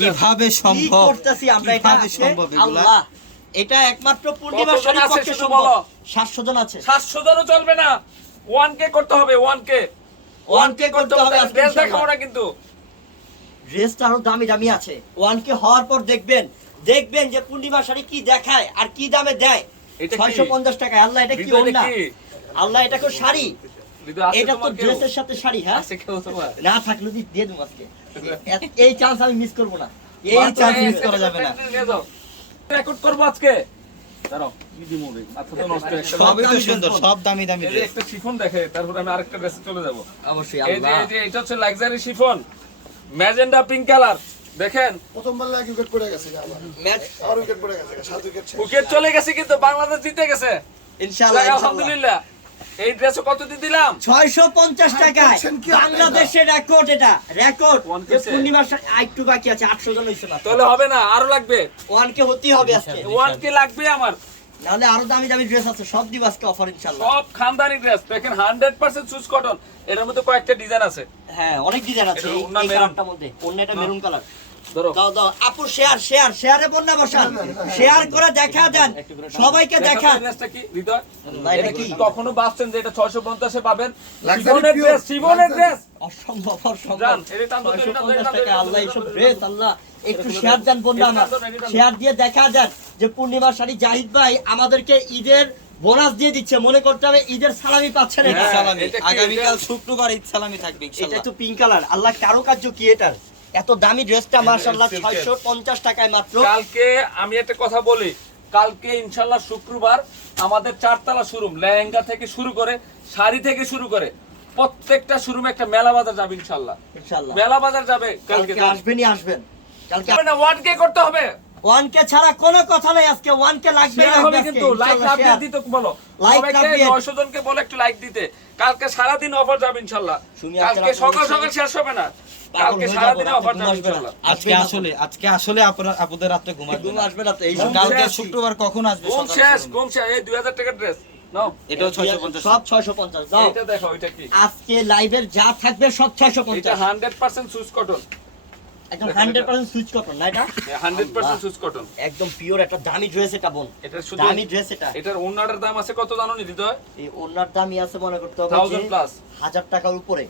কীভাবে সম্ভব? করতেছি আমরা এটা? কীভাবে সম্ভব আল্লাহ এটা একমাত্র পূর্ণিমা পক্ষে সম্ভব। বলো। 700 জন আছে। জনও চলবে না। ওয়ান কে করতে হবে ওয়ান কে ওয়ান কে করতে হবে ড্রেস দেখাবো না কিন্তু। ড্রেসটা আরও দামি দামি আছে। ওয়ান কে হওয়ার পর দেখবেন দেখবেন যে পূর্ণিমা শাড়ি কি দেখায় আর কি দামে দেয়? ছয়শো পঞ্চাশ টাকায়। আল্লাহ এটা কি হৃদয়, এটা কি? আল্লাহ এটা কেউ শাড়ি। এটা তো ড্রেসের সাথে শাড়ি হ্যাঁ? না থাকলে দিয়ে দেবো আজকে। এই চান্স আমি মিস করব না। এই চান্স মিস করা যাবে না। রেকর্ড করব আজকে। দাঁড়াও, কি দিমু রে? মাথা তো নষ্ট একটা সবই তো দামি সুন্দর ড্রেস। সব দামি দামি এই যে ড্রেস একটা শিফন দেখে তারপর আমি আরেকটা ড্রেসে চলে যাব। অবশ্যই এই যে আল্লাহ। এই যে এটা হচ্ছে luxury chiffon magenta pink colour দেখেন। প্রথমবার লাগে উইকেট পড়ে গেছে ম্যাচ আর উইকেট পড়ে গেছে সাত উইকেট উইকেট চলে গেছে কিন্তু বাংলাদেশ জিতে গেছে। ইনশাআল্লাহ। আলহামদুলিল্লাহ। এই ড্রেস কত দিয়ে দিলাম? ছয়শো পঞ্চাশ টাকায়। বাংলাদেশের রেকর্ড এটা। রেকর্ড পূর্ণিমার সাথে বাকি আছে আটশো জন হয়েছে না তাহলে হবে না আরও লাগবে। ওয়ান কে হতেই হবে আজকে। ওয়ান কে লাগবে আমার। নাহলে আরও দামি দামি ড্রেস আছে সব দিব আজকে অফার ইনশাআল্লাহ। সব খানদানি ড্রেস দেখেন হান্ড্রেড পার্সেন্ট সুজ কটন এটার মধ্যে কয়েকটা ডিজাইন আছে। হ্যাঁ অনেক ডিজাইন আছে এই-। কালারটার মধ্যে। অন্যটা মেরুন কালার আপু শেয়ার শেয়ার শেয়ারে বন্যা বসান। শেয়ার করে দেখা দেন সবাইকে দেখান। ড্রেসটা কি হৃদয়? ভাই, এটা এটা কি? কি কখনো ভাবছেন যে এটা ছয়শো পঞ্চাশে পাবেন? জীবনের ড্রেস অসম্ভব অসম্ভব। যান, এটা টান ধরো, এটা টান ধরো, 650 এটা টান ধরো, টাকা আল্লাহ এইসব ড্রেস আল্লাহ। একটু শেয়ার দেন টান ধরো। শেয়ার দিয়ে দেখা দেন যে পূর্ণিমার শাড়ি জাহিদ ভাই আমাদেরকে ঈদের বোনাস দিয়ে দিচ্ছে। মনে করতে হবে ঈদের সালামি পাচ্ছেন এটা হ্যাঁ, সালামি আগামীকাল শুক্রবার ঈদ সালামি থাকবে এটা ইনশাআল্লাহ তো পিঙ্ক কালার আল্লাহ কারুকার্য কি এটার? এত দামি ড্রেসটা এর। ছয়শো পঞ্চাশ টাকায় মাত্র। কালকে আমি একটা কথা বলি কালকে ইনশাল্লাহ শুক্রবার আমাদের চারতলা শোরুম লেহেঙ্গা থেকে শুরু করে শাড়ি থেকে শুরু করে প্রত্যেকটা শোরুমে একটা মেলা বাজার যাবে ইনশাল্লাহ ইনশাআল্লাহ। মেলা বাজার যাবে কালকে আসবেনই আসবেন। কালকে না ওয়ান কে করতে হবে। ওয়ান কে ছাড়া কোনো কথা নাই আজকে ওয়ান কে লাগবে হবে কিন্তু লাইক আপডেট দিতে বলো। Like সবাইকে update। 900 জনকে বলে একটু লাইক দিতে। কালকে সারা দিন অফার যাবে ইনশাআল্লাহ। শুনি কালকে সকাল সকাল শেষ হবে না। কালকে সারা যাব, অফার ঘুম যাবে আসবে না। ইনশাআল্লাহ আজকে আসলে আজকে আসলে আপনারা আপুদের রাত্রে ঘুমাবে ঘুম আসবে না এই কালকে শুক্রবার শুক্রবার কখন আসবে ঘুম শেষ ঘুম শেষ। এই 2000 টাকার ড্রেস নাও। এটাও 650 সব ছয়শো পঞ্চাশ। দাও এটা দেখো এটা কি? আজকে লাইভের যা থাকবে সব ছয়শো এটা 100% সুস কটন একদম হান্ড্রেড পার্সেন্ট সুইচ কটন না এটা? 100% সুস কটন একদম পিওর একটা দামি ড্রেস এটা বোন। এটা শুধু দামি ড্রেস এটা। এটার ওনারের দাম আছে কত জানো নি হৃদয়? এই ওনার দামই আছে মনে করতে হবে থাউজেন্ড প্লাস হাজার টাকার উপরে।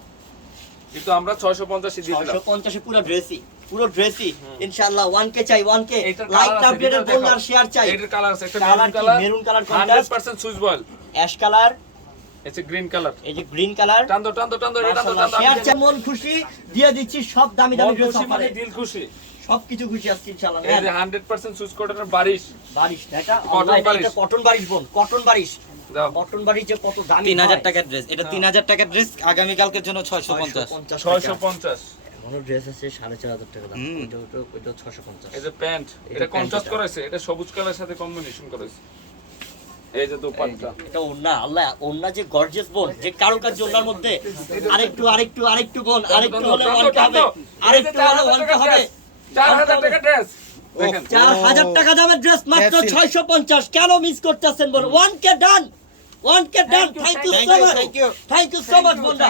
কিন্তু আমরা ছয়শো পঞ্চাশ দিয়ে দিলাম। পঞ্চাশে পুরো ড্রেসই পুরো ড্রেসই ইনশাআল্লাহ ওয়ান কে চাই ওয়ান কে এটার লাইক কালারের শেয়ার চাই। এটার কালার আছে একটা maroon colour hundred contrast? Percent Swiss voile ash colour এটা গ্রিন কালার এই যে গ্রিন কালার টান্দো টান্দো টান্দো টান্দো টান্দো শেয়ার আমি মন খুশি দিয়ে দিচ্ছি সব দামি দামি ড্রেস খুশি মানে দিল খুশি। সবকিছু খুশি আজকে ইনশাআল্লাহ। এই যে হান্ড্রেড পার্সেন্ট সুইচ কটনের বারিশ। বারিশ এটা Cotton বারিশ। কটন বারিশ বোন কটন বারিশ। কটন বারিশ যে কত দামি 3000 টাকার ড্রেস এটা 3000 টাকার ড্রেস আগামীকালকের জন্য 650 650 ছয়শো পঞ্চাশ এখনও ড্রেস আছে সাড়ে চার হাজার টাকা দাম। ওইটা ওইটা ওইটা ছশো পঞ্চাশ। এই যে প্যান্ট এটা কন্ট্রাস্ট এটা। করেছে এটা সবুজ কালারের সাথে কম্বিনেশন করেছে এই যে দোপাট্টা। এটা ওন্না আল্লাহ ওন্না যে গর্জিয়াস বোন যে কারুকার্য ওন্নার মধ্যে। আরেকটু আরেকটু আরেকটু বোন আরেকটু হলে ওয়ানকে হবে। আরেকটু হলে ওয়ানকে হবে। চার হাজার টাকা ড্রেস চার হাজার টাকা দামের ড্রেস মাত্র ছয়শো পঞ্চাশ। কেন মিস করতেছেন বল one K done one K done thank you so much thank you. Thank you so much বোনরা।